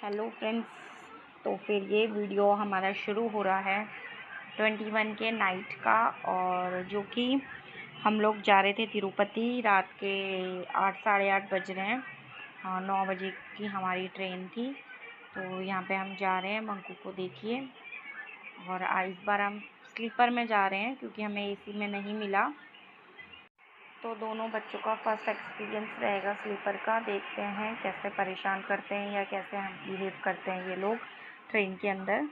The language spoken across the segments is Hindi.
हेलो फ्रेंड्स, तो फिर ये वीडियो हमारा शुरू हो रहा है 21 के नाइट का। और जो कि हम लोग जा रहे थे तिरुपति। रात के 8 साढ़े 8 बज रहे हैं। 9 बजे की हमारी ट्रेन थी। तो यहाँ पे हम जा रहे हैं, मंकू को देखिए। और इस बार हम स्लीपर में जा रहे हैं क्योंकि हमें एसी में नहीं मिला। तो दोनों बच्चों का फर्स्ट एक्सपीरियंस रहेगा स्लीपर का। देखते हैं कैसे परेशान करते हैं या कैसे हम बिहेव करते हैं ये लोग ट्रेन के अंदर।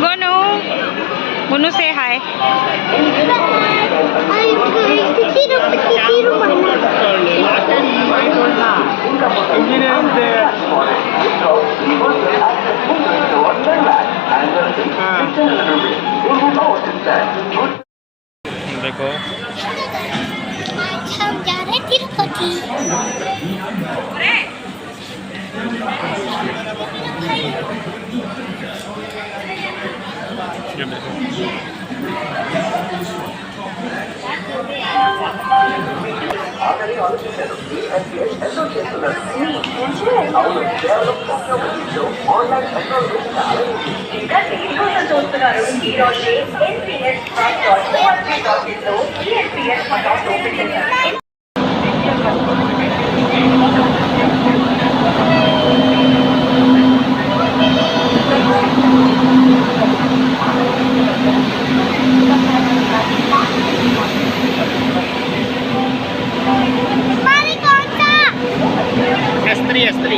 गोनू, गोनू से हाय। देखो हम जा रहे तिरुपति। ఇంకా టికెట్ కోసం చూస్తున్నారు ఈరోజు NPS.org.in లో ENPS అకౌంట్ ఓపెన్ చేశారు. S3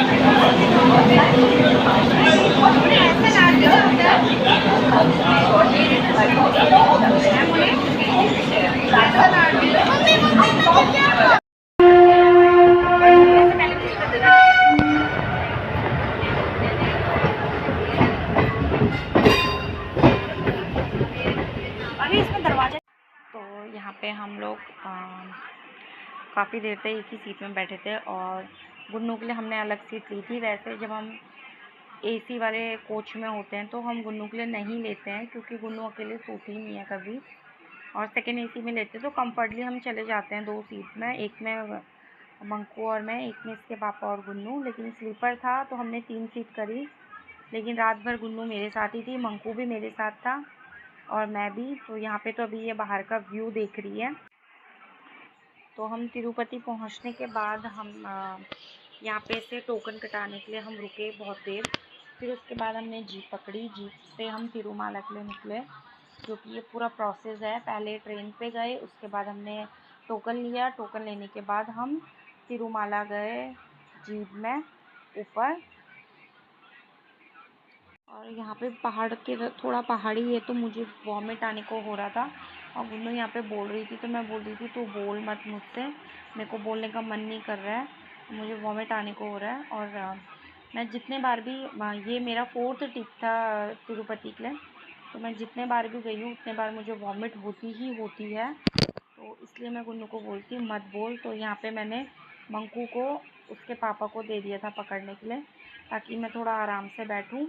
अभी इसमें दरवाजा। तो यहाँ पे हम लोग काफ़ी देर तक एक ही सीट में बैठे थे। और गुन्नू के लिए हमने अलग सीट ली थी। वैसे जब हम एसी वाले कोच में होते हैं तो हम गुन्नू के लिए नहीं लेते हैं क्योंकि गुन्नू अकेले सोती ही नहीं है कभी। और सेकेंड एसी में लेते तो कंफर्टली हम चले जाते हैं 2 सीट में, एक में मंकू और मैं, एक में इसके पापा और गुन्नू। लेकिन स्लीपर था तो हमने 3 सीट करी। लेकिन रात भर गुन्नू मेरे साथ ही थी, मंकू भी मेरे साथ था और मैं भी। तो यहाँ पे तो अभी ये बाहर का व्यू देख रही है। तो हम तिरुपति पहुँचने के बाद हम यहाँ पे से टोकन कटाने के लिए हम रुके बहुत देर। फिर उसके बाद हमने जीप पकड़ी। जीप से हम तिरुमाला के लिए निकले, जो कि ये पूरा प्रोसेस है। पहले ट्रेन पे गए, उसके बाद हमने टोकन लिया। टोकन लेने के बाद हम तिरुमाला गए जीप में ऊपर। और यहाँ पे पहाड़ के थोड़ा पहाड़ी है तो मुझे वॉमिट आने को हो रहा था। और गुन्नू यहाँ पे बोल रही थी तो मैं बोल रही थी तू बोल मत मुझसे, मेरे को बोलने का मन नहीं कर रहा है, मुझे वॉमिट आने को हो रहा है। और मैं जितने बार भी, ये मेरा 4th ट्रिप था तिरुपति के लिए, तो मैं जितने बार भी गई हूँ उतने बार मुझे वॉमिट होती ही होती है। तो इसलिए मैं गुन्नू को बोलती हूँ मत बोल। तो यहाँ पे मैंने मंकू को उसके पापा को दे दिया था पकड़ने के लिए, ताकि मैं थोड़ा आराम से बैठूँ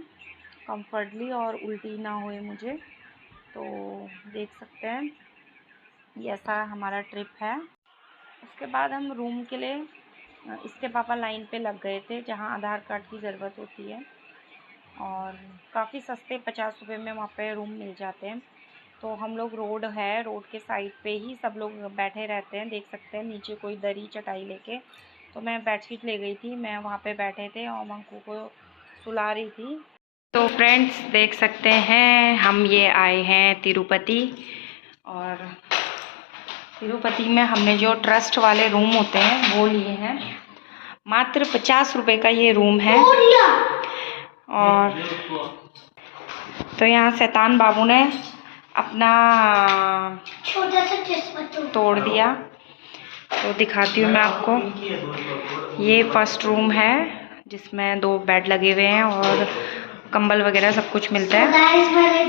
कंफर्टली और उल्टी ना होए मुझे। तो देख सकते हैं ये ऐसा हमारा ट्रिप है। उसके बाद हम रूम के लिए इसके पापा लाइन पे लग गए थे जहाँ आधार कार्ड की ज़रूरत होती है। और काफ़ी सस्ते 50 रुपये में वहाँ पे रूम मिल जाते हैं। तो हम लोग रोड के साइड पे ही सब लोग बैठे रहते हैं। देख सकते हैं नीचे कोई दरी चटाई लेके। तो मैं बेडशीट ले गई थी, मैं वहाँ पे बैठे थे और मंकू को सुला रही थी। तो फ्रेंड्स देख सकते हैं हम ये आए हैं तिरुपति। और तिरुपति में हमने जो ट्रस्ट वाले रूम होते हैं वो लिए हैं। मात्र 50 रुपये का ये रूम है। और तो यहाँ शैतान बाबू ने अपना छोटा सा चश्मा तोड़ दिया। तो दिखाती हूँ मैं आपको। ये फर्स्ट रूम है जिसमें 2 बेड लगे हुए हैं और कंबल वगैरह सब कुछ मिलता है।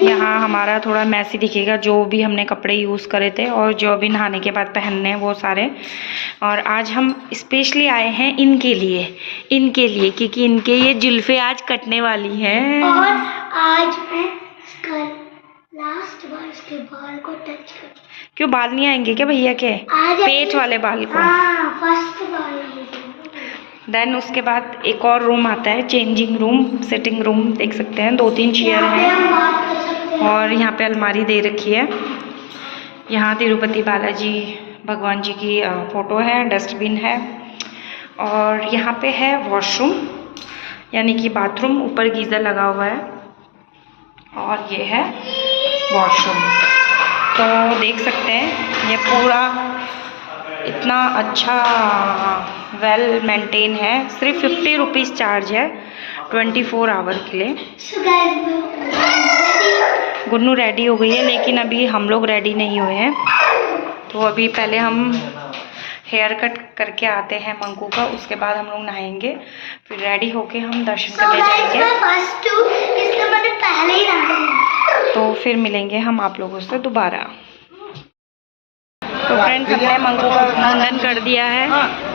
यहाँ हमारा थोड़ा मैसी दिखेगा, जो भी हमने कपड़े यूज़ करे थे और जो अभी नहाने के बाद पहनने हैं वो सारे। और आज हम स्पेशली आए हैं इनके लिए क्योंकि इनके ये जुल्फ़े आज कटने वाली हैं। और आज मैं लास्ट बार इसके बाल को टच कर। क्यों बाल नहीं आएंगे क्या भैया के? पेट वाले बाल को? हाँ। फर्स्ट बार देन उसके बाद एक और रूम आता है, चेंजिंग रूम, सिटिंग रूम देख सकते हैं, 2-3 चेयर हैं हम बात कर सकते हैं। और यहाँ पे अलमारी दे रखी है। यहाँ तिरुपति बालाजी भगवान जी की फ़ोटो है, डस्टबिन है और यहाँ पे है वॉशरूम यानी कि बाथरूम, ऊपर गीज़र लगा हुआ है और ये है वॉशरूम। तो देख सकते हैं ये पूरा इतना अच्छा वेल मेंटेन है। सिर्फ 50 रुपीज़ चार्ज है 24 आवर के लिए। So guys, गुन्नू रेडी हो गई है लेकिन अभी हम लोग रेडी नहीं हुए हैं, तो अभी पहले हम हेयर कट करके आते हैं मंकू का, उसके बाद हम लोग नहाएंगे, फिर रेडी होके हम दर्शन so करने guys, जाएंगे। मैं फर्स्ट हूँ इसलिए मैंने पहले ही नहाया। तो फिर मिलेंगे हम आप लोगों से दोबारा। तो फ्रेंड्स हमने मंकू का मुंडन कर दिया है,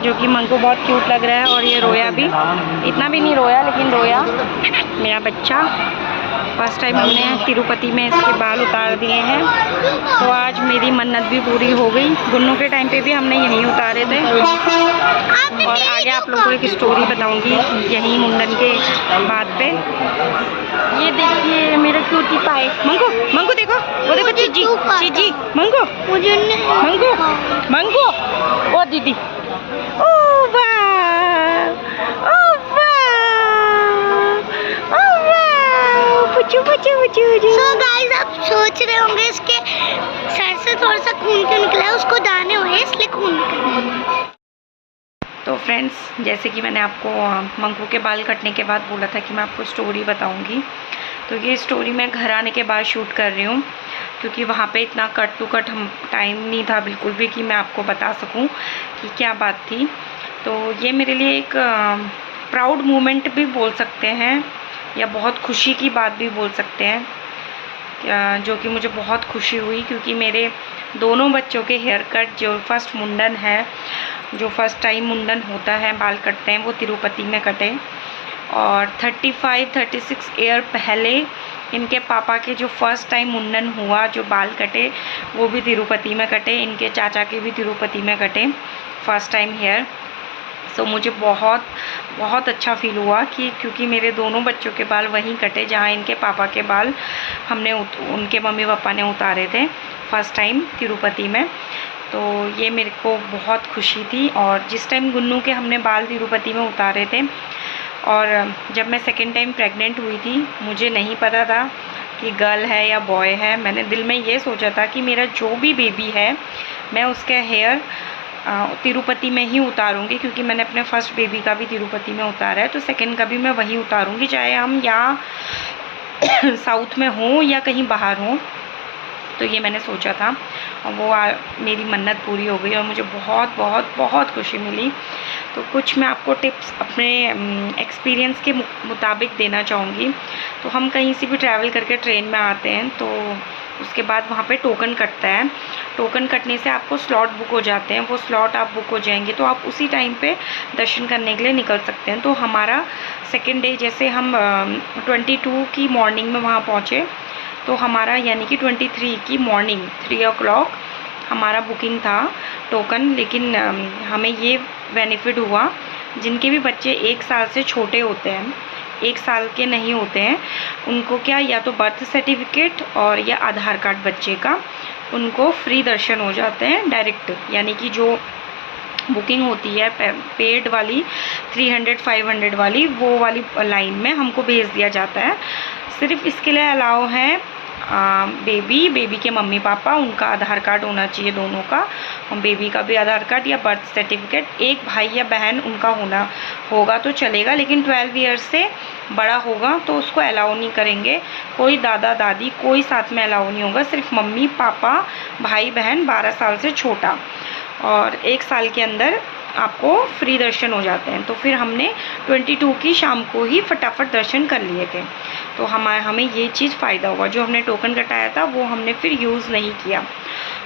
जो कि मंकू बहुत क्यूट लग रहा है और ये रोया भी, इतना भी नहीं रोया लेकिन रोया मेरा बच्चा। फर्स्ट टाइम हमने तिरुपति में इसके बाल उतार दिए हैं, तो आज मेरी मन्नत भी पूरी हो गई। गुन्नू के टाइम पे भी हमने यहीं उतारे थे और आगे आप लोगों को एक स्टोरी बताऊंगी यहीं मुंडन के बाद पे। ये देखिए मेरा क्यूटी पाए, मंकू मंकू देखो, वो देखो चीजी चीजी, मंकू मुझे नहीं मंकू मंकू, ओ दीदी, ओ वाह, ओ वाह, ओ वाह, पुचू पुचू पुचू। So guys, आप सोच रहे होंगे इसके सर से थोड़ा सा खून क्यों निकला है, उसको दाने हुए इसलिए खून निकला है। तो फ्रेंड्स जैसे कि मैंने आपको मंकू के बाल कटने के बाद बोला था कि मैं आपको स्टोरी बताऊंगी, तो ये स्टोरी मैं घर आने के बाद शूट कर रही हूँ, क्योंकि वहाँ पे इतना कट टू कट हम टाइम नहीं था बिल्कुल भी कि मैं आपको बता सकूँ कि क्या बात थी। तो ये मेरे लिए एक प्राउड मोमेंट भी बोल सकते हैं या बहुत खुशी की बात भी बोल सकते हैं, जो कि मुझे बहुत खुशी हुई, क्योंकि मेरे दोनों बच्चों के हेयर कट, जो फर्स्ट मुंडन है, जो फर्स्ट टाइम मुंडन होता है बाल कटते हैं, वो तिरुपति में कटे। और 35-36 ईयर पहले इनके पापा के जो फर्स्ट टाइम मुंडन हुआ, जो बाल कटे, वो भी तिरुपति में कटे। इनके चाचा के भी तिरुपति में कटे फर्स्ट टाइम हेयर। सो मुझे बहुत बहुत अच्छा फील हुआ कि क्योंकि मेरे दोनों बच्चों के बाल वहीं कटे जहाँ इनके पापा के बाल हमने उनके मम्मी पापा ने उतारे थे फर्स्ट टाइम तिरुपति में। तो ये मेरे को बहुत खुशी थी। और जिस टाइम गुन्नू के हमने बाल तिरुपति में उतारे थे, और जब मैं सेकेंड टाइम प्रेग्नेंट हुई थी, मुझे नहीं पता था कि गर्ल है या बॉय है। मैंने दिल में ये सोचा था कि मेरा जो भी बेबी है मैं उसका हेयर तिरुपति में ही उतारूंगी, क्योंकि मैंने अपने फर्स्ट बेबी का भी तिरुपति में उतारा है, तो सेकंड का भी मैं वहीं उतारूंगी, चाहे हम यहाँ साउथ में हों या कहीं बाहर हों। तो ये मैंने सोचा था और वो मेरी मन्नत पूरी हो गई और मुझे बहुत बहुत बहुत खुशी मिली। तो कुछ मैं आपको टिप्स अपने एक्सपीरियंस के मुताबिक देना चाहूँगी। तो हम कहीं से भी ट्रैवल करके ट्रेन में आते हैं, तो उसके बाद वहाँ पे टोकन कटता है। टोकन कटने से आपको स्लॉट बुक हो जाते हैं, वो स्लॉट आप बुक हो जाएंगे तो आप उसी टाइम पे दर्शन करने के लिए निकल सकते हैं। तो हमारा सेकेंड डे, जैसे हम 22 की मॉर्निंग में वहाँ पहुँचे, तो हमारा यानी कि 23 की मॉर्निंग 3 o'clock हमारा बुकिंग था टोकन। लेकिन हमें ये बेनिफिट हुआ, जिनके भी बच्चे 1 साल से छोटे होते हैं, 1 साल के नहीं होते हैं, उनको क्या या तो बर्थ सर्टिफिकेट और या आधार कार्ड बच्चे का, उनको फ्री दर्शन हो जाते हैं डायरेक्ट। यानी कि जो बुकिंग होती है पेड वाली 300-500 वाली, वो वाली लाइन में हमको भेज दिया जाता है। सिर्फ इसके लिए अलाउ है बेबी के मम्मी पापा, उनका आधार कार्ड होना चाहिए दोनों का, और बेबी का भी आधार कार्ड या बर्थ सर्टिफिकेट। एक भाई या बहन उनका होगा तो चलेगा, लेकिन 12 ईयर्स से बड़ा होगा तो उसको अलाउ नहीं करेंगे। कोई दादा दादी कोई साथ में अलाउ नहीं होगा, सिर्फ मम्मी पापा, भाई बहन 12 साल से छोटा, और 1 साल के अंदर आपको फ्री दर्शन हो जाते हैं। तो फिर हमने 22 की शाम को ही फटाफट दर्शन कर लिए थे। तो हमें ये चीज़ फ़ायदा हुआ, जो हमने टोकन कटाया था वो हमने फिर यूज़ नहीं किया।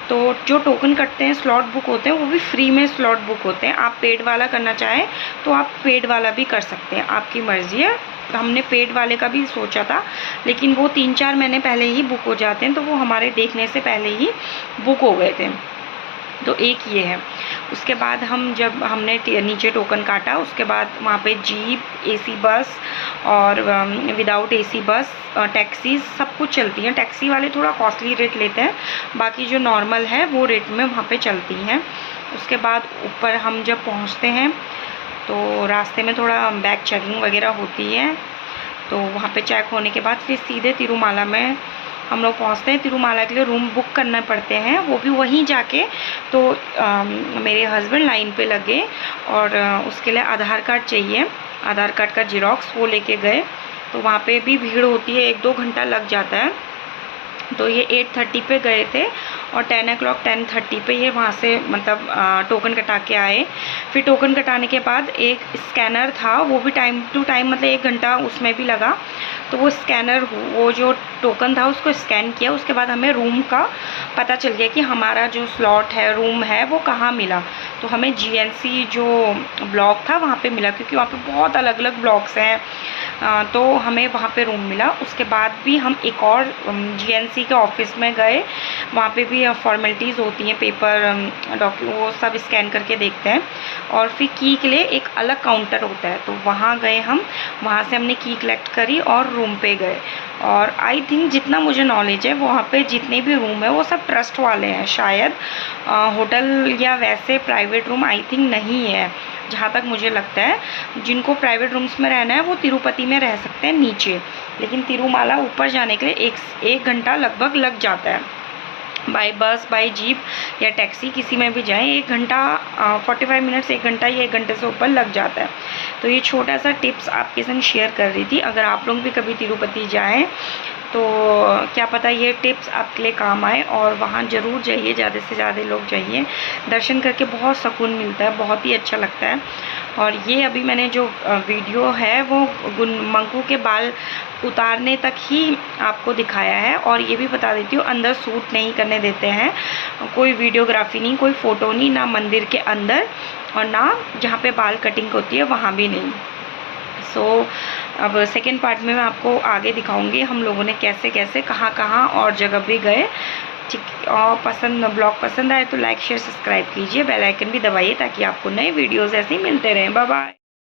तो जो टोकन कटते हैं, स्लॉट बुक होते हैं, वो भी फ्री में स्लॉट बुक होते हैं। आप पेड वाला करना चाहें तो आप पेड वाला भी कर सकते हैं, आपकी मर्ज़ी है। हमने पेड वाले का भी सोचा था, लेकिन वो 3-4 महीने पहले ही बुक हो जाते हैं, तो वो हमारे देखने से पहले ही बुक हो गए थे। तो एक ये है। उसके बाद जब हमने नीचे टोकन काटा, उसके बाद वहाँ पे जीप, एसी बस और विदाउट एसी बस, टैक्सीज सब कुछ चलती हैं। टैक्सी वाले थोड़ा कॉस्टली रेट लेते हैं, बाकी जो नॉर्मल है वो रेट में वहाँ पे चलती हैं। उसके बाद ऊपर हम जब पहुँचते हैं तो रास्ते में थोड़ा बैग चेकिंग वगैरह होती है, तो वहाँ पे चेक होने के बाद फिर सीधे तिरुमाला में हम लोग पहुँचते हैं। तिरुमाला के लिए रूम बुक करना पड़ते हैं, वो भी वहीं जाके। तो मेरे हस्बैंड लाइन पे लगे और उसके लिए आधार कार्ड चाहिए, आधार कार्ड का जेरॉक्स वो लेके गए। तो वहाँ पे भी भीड़ होती है, 1-2 घंटा लग जाता है। तो ये 8:30 पे गए थे और 10 o'clock 10:30 पे ये वहाँ से मतलब टोकन कटा के आए। फिर टोकन कटाने के बाद एक स्कैनर था, वो भी टाइम टू टाइम मतलब 1 घंटा उसमें भी लगा। तो वो स्कैनर, वो जो टोकन था उसको स्कैन किया, उसके बाद हमें रूम का पता चल गया कि हमारा जो स्लॉट है, रूम है, वो कहाँ मिला। तो हमें GNC जो ब्लॉक था वहाँ पे मिला, क्योंकि वहाँ पे बहुत अलग अलग ब्लॉक्स हैं। तो हमें वहाँ पे रूम मिला। उसके बाद भी हम एक और GNC के ऑफिस में गए, वहाँ पे भी फॉर्मेलिटीज़ होती हैं, पेपर डॉक्यूमेंट वो सब स्कैन करके देखते हैं। और फिर की के लिए एक अलग काउंटर होता है, तो वहाँ गए हम, वहाँ से हमने की कलेक्ट करी और रूम पे गए। और आई थिंक जितना मुझे नॉलेज है वहाँ पे जितने भी रूम है वो सब ट्रस्ट वाले हैं शायद, होटल या वैसे प्राइवेट रूम आई थिंक नहीं है, जहाँ तक मुझे लगता है। जिनको प्राइवेट रूम्स में रहना है वो तिरुपति में रह सकते हैं नीचे, लेकिन तिरुमाला ऊपर जाने के लिए एक घंटा लगभग लग जाता है। बाय बस, बाय जीप या टैक्सी किसी में भी जाएं 1 घंटा 45 मिनट्स, 1 घंटा या 1 घंटे से ऊपर लग जाता है। तो ये छोटा सा टिप्स आपके संग शेयर कर रही थी। अगर आप लोग भी कभी तिरुपति जाएं तो क्या पता ये टिप्स आपके लिए काम आए, और वहाँ ज़रूर जाइए, ज़्यादा से ज़्यादा लोग जाइए। दर्शन करके बहुत सुकून मिलता है, बहुत ही अच्छा लगता है। और ये अभी मैंने जो वीडियो है वो मंकू के बाल उतारने तक ही आपको दिखाया है। और ये भी बता देती हूँ, अंदर शूट नहीं करने देते हैं, कोई वीडियोग्राफी नहीं, कोई फ़ोटो नहीं, ना मंदिर के अंदर और ना जहाँ पे बाल कटिंग होती है वहाँ भी नहीं। सो अब सेकेंड पार्ट में मैं आपको आगे दिखाऊंगी हम लोगों ने कैसे कैसे कहाँ और जगह भी गए। ठीक, और ब्लॉग पसंद आए तो लाइक शेयर सब्सक्राइब कीजिए, बेल आइकन भी दबाइए ताकि आपको नए वीडियोज़ ऐसे ही मिलते रहें। Bye bye.